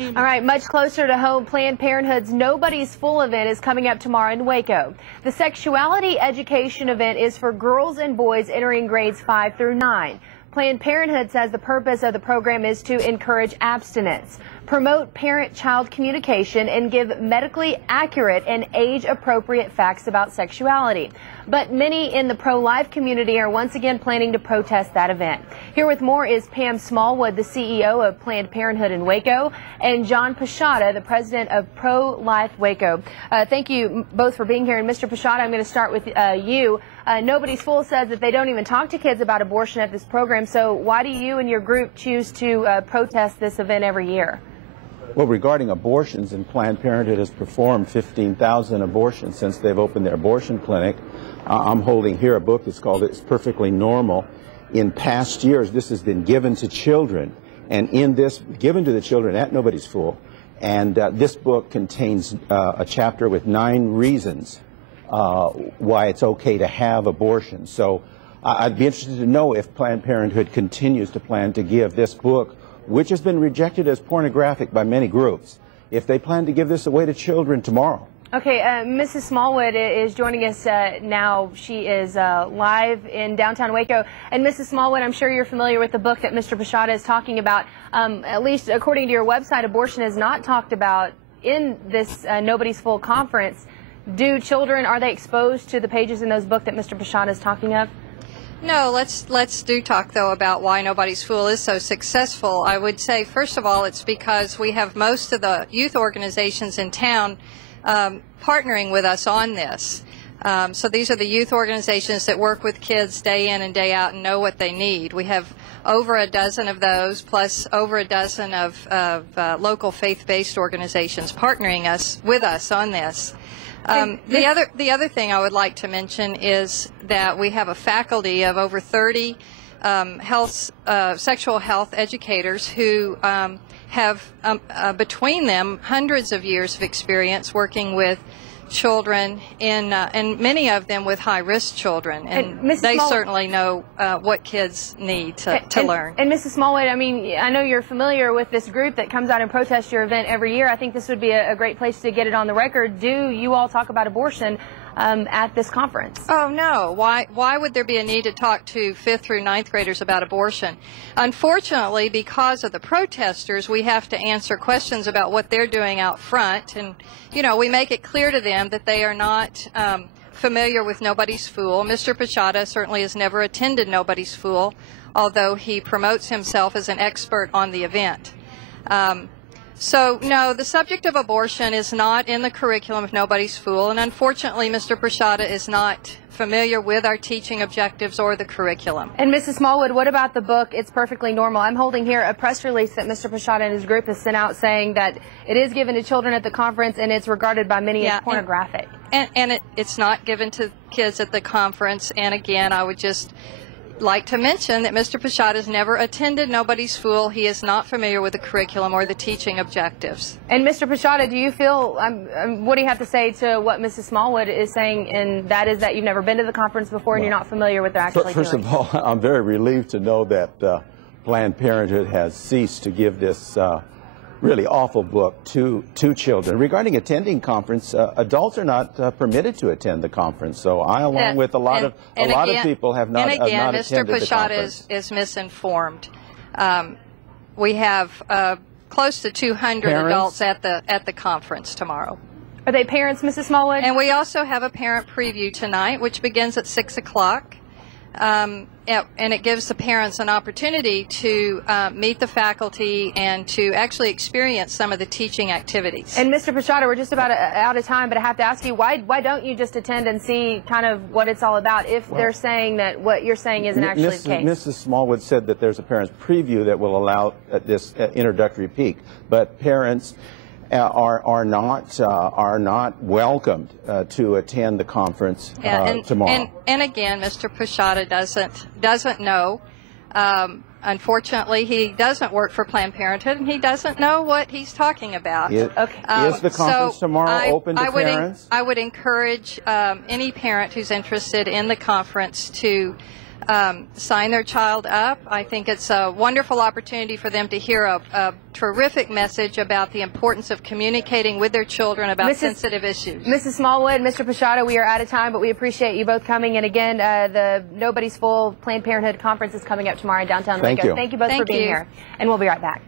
All right, much closer to home, Planned Parenthood's Nobody's Fool event is coming up tomorrow in Waco. The sexuality education event is for girls and boys entering grades 5 through 9. Planned Parenthood says the purpose of the program is to encourage abstinence, promote parent-child communication, and give medically accurate and age-appropriate facts about sexuality. But many in the pro-life community are once again planning to protest that event. Here with more is Pam Smallwood, the CEO of Planned Parenthood in Waco, and John Pashada, the president of ProLifeWaco. Thank you both for being here. And Mr. Pashada, I'm going to start with you. Nobody's Fool says that they don't even talk to kids about abortion at this program. So why do you and your group choose to protest this event every year? Well, regarding abortions, and Planned Parenthood has performed 15,000 abortions since they've opened their abortion clinic. I'm holding here a book that's called It's Perfectly Normal. In past years, this has been given to children, and in this, given to the children at Nobody's Fool. And this book contains a chapter with 9 reasons why it's okay to have abortion. So I'd be interested to know if Planned Parenthood continues to plan to give this book, which has been rejected as pornographic by many groups, if they plan to give this away to children tomorrow. Okay, Mrs. Smallwood is joining us now. She is live in downtown Waco. And Mrs. Smallwood, I'm sure you're familiar with the book that Mr. Pashada is talking about. At least according to your website, abortion is not talked about in this Nobody's Fool conference. Do children, are they exposed to the pages in those books that Mr. Pashada is talking of? No, let's do talk, though, about why Nobody's Fool is so successful. I would say, first of all, it's because we have most of the youth organizations in town partnering with us on this. So these are the youth organizations that work with kids day in and day out and know what they need. We have over a dozen of those, plus over a dozen of local faith-based organizations partnering with us on this. The other thing I would like to mention is that we have a faculty of over 30 sexual health educators who have between them hundreds of years of experience working with children, and many of them with high-risk children, and they certainly know what kids need to learn. And Mrs. Smallwood, I mean, I know you're familiar with this group that comes out and protests your event every year. I think this would be a great place to get it on the record. Do you all talk about abortion at this conference? Oh, no. Why would there be a need to talk to 5th through 9th graders about abortion? Unfortunately, because of the protesters, we have to answer questions about what they're doing out front. And, you know, we make it clear to them that they are not familiar with Nobody's Fool. Mr. Pashada certainly has never attended Nobody's Fool, although he promotes himself as an expert on the event. So, no, the subject of abortion is not in the curriculum of Nobody's Fool, and unfortunately, Mr. Pashada is not familiar with our teaching objectives or the curriculum. And Mrs. Smallwood, what about the book, It's Perfectly Normal? I'm holding here a press release that Mr. Pashada and his group has sent out saying that it is given to children at the conference and it's regarded by many as pornographic. And it's not given to kids at the conference, and again, I would just like to mention that Mr. Pashada has never attended Nobody's Fool. He is not familiar with the curriculum or the teaching objectives. And Mr. Pashada, do you feel, what do you have to say to what Mrs. Smallwood is saying, and that is that you've never been to the conference before and you're not familiar with the actually doing? First of all, I'm very relieved to know that Planned Parenthood has ceased to give this really awful book to children. Regarding attending conference, adults are not permitted to attend the conference. So I, along with a lot of people, have not attended the conference. And again, Mr. Pashada is misinformed. We have close to 200 adults at the conference tomorrow. Are they parents, Mrs. Smallwood? And we also have a parent preview tonight, which begins at 6 o'clock. And it gives the parents an opportunity to meet the faculty and to actually experience some of the teaching activities. And Mr. Pashada, we're just about out of time, but I have to ask you, why don't you just attend and see kind of what it's all about if they're saying that what you're saying isn't actually the case? Mrs. Smallwood said that there's a parents preview that will allow this introductory peek, but parents are not welcomed to attend the conference tomorrow. And again, Mr. Pashada doesn't know. Unfortunately, he doesn't work for Planned Parenthood, and he doesn't know what he's talking about. Is the conference tomorrow open to parents? I would encourage any parent who's interested in the conference to sign their child up. I think it's a wonderful opportunity for them to hear a terrific message about the importance of communicating with their children about sensitive issues. Mrs. Smallwood, Mr. Pashado, we are out of time, but we appreciate you both coming. And again, the Nobody's Full Planned Parenthood Conference is coming up tomorrow in downtown Waco. Thank you both for being here. And we'll be right back.